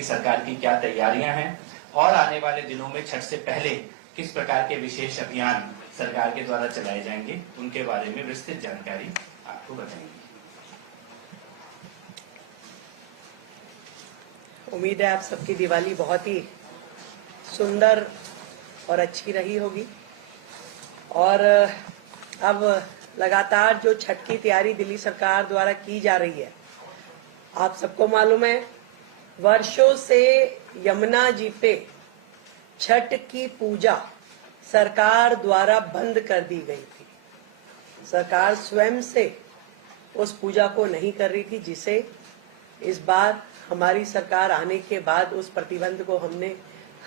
कि सरकार की क्या तैयारियां हैं और आने वाले दिनों में छठ से पहले किस प्रकार के विशेष अभियान सरकार के द्वारा चलाए जाएंगे, उनके बारे में विस्तृत जानकारी आपको बताएंगे। उम्मीद है आप सबकी दिवाली बहुत ही सुंदर और अच्छी रही होगी। और अब लगातार जो छठ की तैयारी दिल्ली सरकार द्वारा की जा रही है, आप सबको मालूम है वर्षों से यमुना जी पे छठ की पूजा सरकार द्वारा बंद कर दी गई थी। सरकार स्वयं से उस पूजा को नहीं कर रही थी, जिसे इस बार हमारी सरकार आने के बाद उस प्रतिबंध को हमने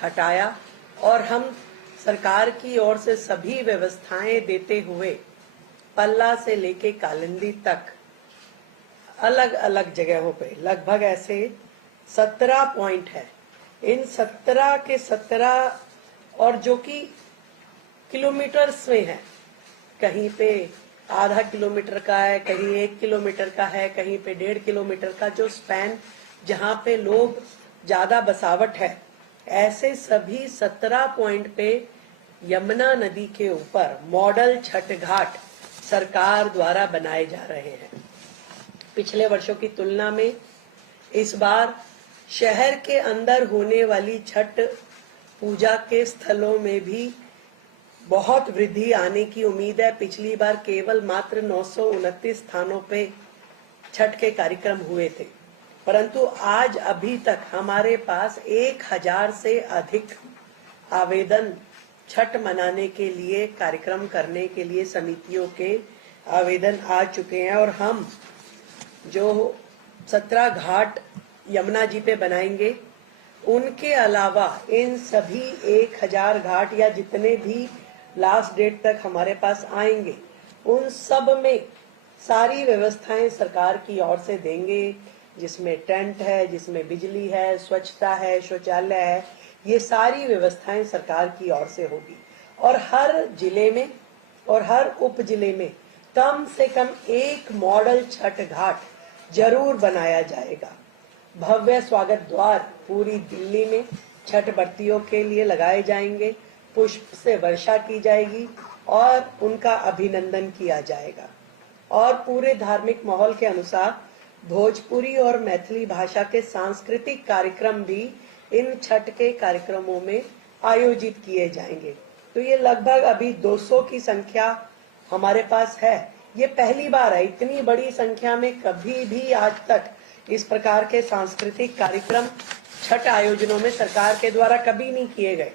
हटाया और हम सरकार की ओर से सभी व्यवस्थाएं देते हुए पल्ला से लेके कालिंदी तक अलग अलग जगहों पे लगभग ऐसे 17 पॉइंट है। इन 17 के 17 और जो कि किलोमीटर्स में है, कहीं पे आधा किलोमीटर का है, कहीं 1 किलोमीटर का है, कहीं पे 1.5 किलोमीटर का जो स्पैन जहाँ पे लोग ज्यादा बसावट है, ऐसे सभी 17 पॉइंट पे यमुना नदी के ऊपर मॉडल छठ घाट सरकार द्वारा बनाए जा रहे हैं। पिछले वर्षों की तुलना में इस बार शहर के अंदर होने वाली छठ पूजा के स्थलों में भी बहुत वृद्धि आने की उम्मीद है। पिछली बार केवल मात्र 929 स्थानों पे छठ के कार्यक्रम हुए थे, परंतु आज अभी तक हमारे पास 1000 से अधिक आवेदन छठ मनाने के लिए, कार्यक्रम करने के लिए समितियों के आवेदन आ चुके हैं। और हम जो 17 घाट यमुना जी पे बनाएंगे, उनके अलावा इन सभी 1000 घाट या जितने भी लास्ट डेट तक हमारे पास आएंगे, उन सब में सारी व्यवस्थाएं सरकार की ओर से देंगे, जिसमें टेंट है, जिसमें बिजली है, स्वच्छता है, शौचालय है, ये सारी व्यवस्थाएं सरकार की ओर से होगी। और हर जिले में और हर उप जिले में कम से कम एक मॉडल छठ घाट जरूर बनाया जाएगा। भव्य स्वागत द्वार पूरी दिल्ली में छठ व्रतियों के लिए लगाए जाएंगे, पुष्प से वर्षा की जाएगी और उनका अभिनंदन किया जाएगा। और पूरे धार्मिक माहौल के अनुसार भोजपुरी और मैथिली भाषा के सांस्कृतिक कार्यक्रम भी इन छठ के कार्यक्रमों में आयोजित किए जाएंगे। तो ये लगभग अभी 200 की संख्या हमारे पास है। ये पहली बार है, इतनी बड़ी संख्या में कभी भी आज तक इस प्रकार के सांस्कृतिक कार्यक्रम छठ आयोजनों में सरकार के द्वारा कभी नहीं किए गए,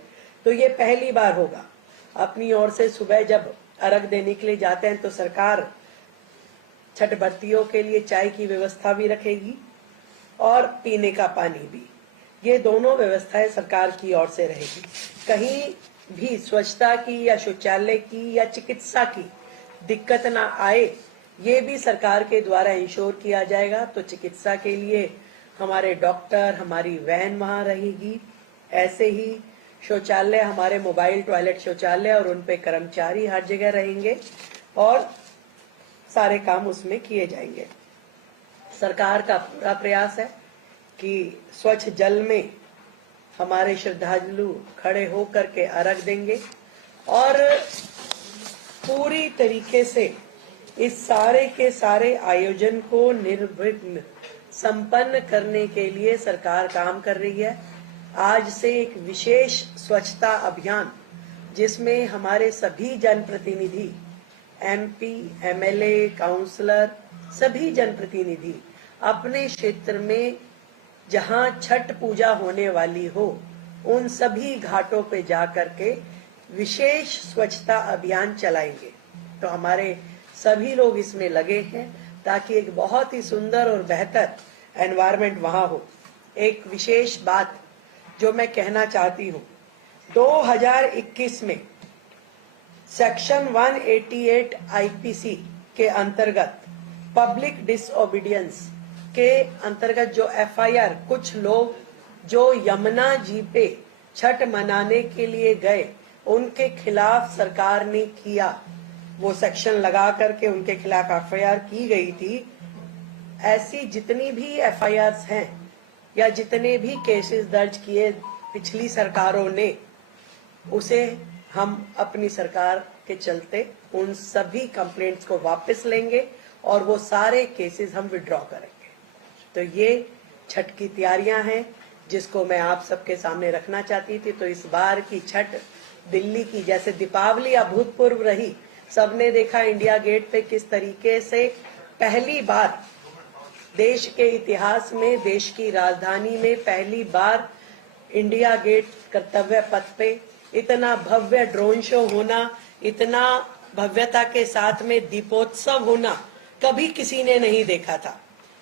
तो ये पहली बार होगा। अपनी ओर से सुबह जब अर्घ देने के लिए जाते हैं तो सरकार छठ व्रतियों के लिए चाय की व्यवस्था भी रखेगी और पीने का पानी भी। ये दोनों व्यवस्थाएं सरकार की ओर से रहेगी। कहीं भी स्वच्छता की या शौचालय की या चिकित्सा की दिक्कत ना आए, ये भी सरकार के द्वारा इंश्योर किया जाएगा। तो चिकित्सा के लिए हमारे डॉक्टर, हमारी वैन वहां रहेगी। ऐसे ही शौचालय, हमारे मोबाइल टॉयलेट शौचालय और उन पे कर्मचारी हर जगह रहेंगे और सारे काम उसमें किए जाएंगे। सरकार का पूरा प्रयास है कि स्वच्छ जल में हमारे श्रद्धालु खड़े होकर के अर्घ देंगे और पूरी तरीके से इस सारे के सारे आयोजन को निर्विघ्न संपन्न करने के लिए सरकार काम कर रही है। आज से एक विशेष स्वच्छता अभियान, जिसमें हमारे सभी जनप्रतिनिधि, MP, MLA, काउंसलर, सभी जनप्रतिनिधि अपने क्षेत्र में जहां छठ पूजा होने वाली हो, उन सभी घाटों पे जाकर के विशेष स्वच्छता अभियान चलाएंगे। तो हमारे सभी लोग इसमें लगे हैं ताकि एक बहुत ही सुंदर और बेहतर एनवायरनमेंट वहां हो। एक विशेष बात जो मैं कहना चाहती हूँ, 2021 में सेक्शन 188 IPC के अंतर्गत पब्लिक डिसओबीडियंस के अंतर्गत जो FIR, कुछ लोग जो यमुना जी पे छठ मनाने के लिए गए, उनके खिलाफ सरकार ने किया, वो सेक्शन लगा करके उनके खिलाफ FIR की गई थी। ऐसी जितनी भी FIRs हैं या जितने भी केसेस दर्ज किए पिछली सरकारों ने, उसे हम अपनी सरकार के चलते उन सभी कंप्लेंट्स को वापस लेंगे और वो सारे केसेस हम विड्रॉ करेंगे। तो ये छठ की तैयारियां हैं जिसको मैं आप सबके सामने रखना चाहती थी। तो इस बार की छठ दिल्ली की जैसे दीपावली अभूतपूर्व रही, सबने देखा इंडिया गेट पे किस तरीके से पहली बार देश के इतिहास में, देश की राजधानी में पहली बार इंडिया गेट कर्तव्य पथ पे इतना भव्य ड्रोन शो होना, इतना भव्यता के साथ में दीपोत्सव होना कभी किसी ने नहीं देखा था।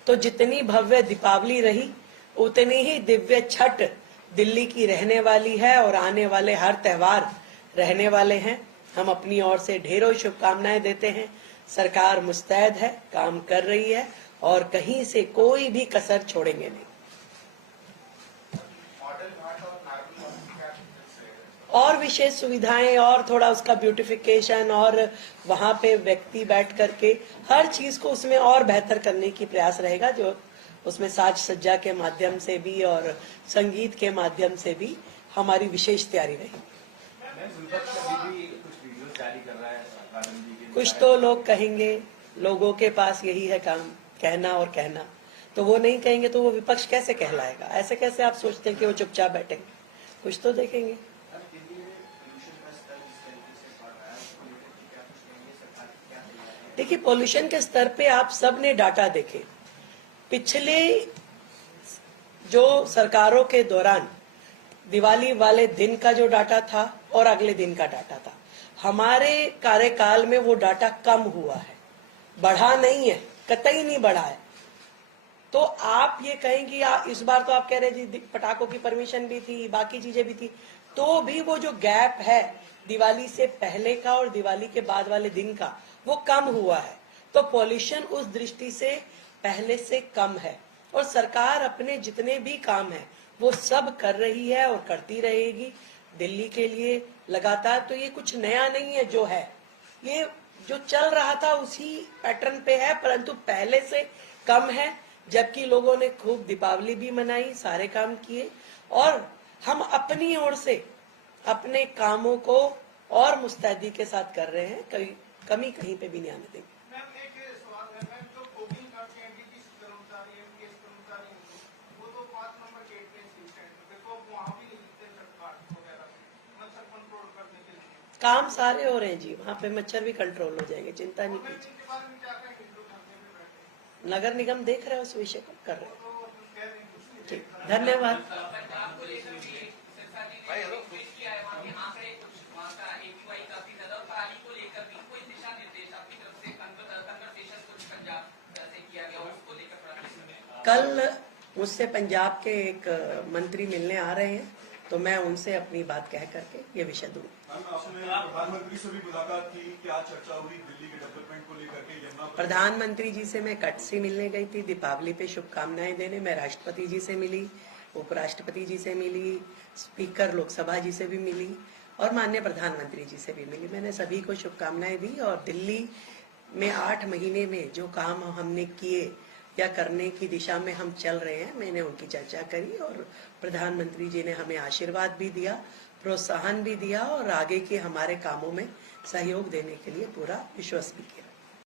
तो जितनी भव्य दीपावली रही, उतनी ही दिव्य छठ दिल्ली की रहने वाली है और आने वाले हर त्योहार रहने वाले हैं। हम अपनी ओर से ढेरों शुभकामनाएं देते हैं। सरकार मुस्तैद है, काम कर रही है और कहीं से कोई भी कसर छोड़ेंगे नहीं। और विशेष सुविधाएं और थोड़ा उसका ब्यूटिफिकेशन और वहां पे व्यक्ति बैठ करके हर चीज को उसमें और बेहतर करने की प्रयास रहेगा, जो उसमें साज सज्जा के माध्यम से भी और संगीत के माध्यम से भी हमारी विशेष तैयारी रहेगी। कुछ तो लोग कहेंगे, लोगों के पास यही है काम, कहना और कहना। तो वो नहीं कहेंगे तो वो विपक्ष कैसे कहलाएगा? ऐसे कैसे आप सोचते हैं कि वो चुपचाप बैठेंगे? कुछ तो देखेंगे। देखिए, पोल्यूशन के स्तर पे आप सब ने डाटा देखे। पिछले जो सरकारों के दौरान दिवाली वाले दिन का जो डाटा था और अगले दिन का डाटा था, हमारे कार्यकाल में वो डाटा कम हुआ है, बढ़ा नहीं है, कतई नहीं बढ़ा है। तो आप ये कहेंगे इस बार तो आप कह रहे जी पटाखों की परमिशन भी थी, बाकी चीजें भी थी, तो भी वो जो गैप है दिवाली से पहले का और दिवाली के बाद वाले दिन का, वो कम हुआ है। तो पॉल्यूशन उस दृष्टि से पहले से कम है और सरकार अपने जितने भी काम है वो सब कर रही है और करती रहेगी दिल्ली के लिए लगातार। तो ये कुछ नया नहीं है, जो है ये जो चल रहा था उसी पैटर्न पे है, परंतु पहले से कम है। जबकि लोगों ने खूब दीपावली भी मनाई, सारे काम किए और हम अपनी ओर से अपने कामों को और मुस्तैदी के साथ कर रहे हैं, कहीं कमी कहीं पे भी नहीं आने देंगे। काम सारे हो रहे हैं जी, वहाँ पे मच्छर भी कंट्रोल हो जाएंगे, चिंता नहीं कीजिए। नगर निगम देख रहे हैं, उस विषय को कर रहे हैं। ठीक, धन्यवाद। कल मुझसे पंजाब के एक मंत्री मिलने आ रहे हैं, तो मैं उनसे अपनी बात कह करके ये विषय दूंगी। प्रधानमंत्री से भी मुलाकात की, क्या चर्चा हुई दिल्ली के डेवलपमेंट को लेकर के? यमुना प्रधानमंत्री जी से मैं कट से मिलने गई थी दीपावली पे शुभकामनाएं देने। मैं राष्ट्रपति जी से मिली, उपराष्ट्रपति जी से मिली, स्पीकर लोकसभा जी से भी मिली और माननीय प्रधानमंत्री जी से भी मिली। मैंने सभी को शुभकामनाएं दी और दिल्ली में 8 महीने में जो काम हमने किए या करने की दिशा में हम चल रहे हैं, मैंने उनकी चर्चा करी और प्रधानमंत्री जी ने हमें आशीर्वाद भी दिया, प्रोत्साहन भी दिया और आगे के हमारे कामों में सहयोग देने के लिए पूरा विश्वास भी किया।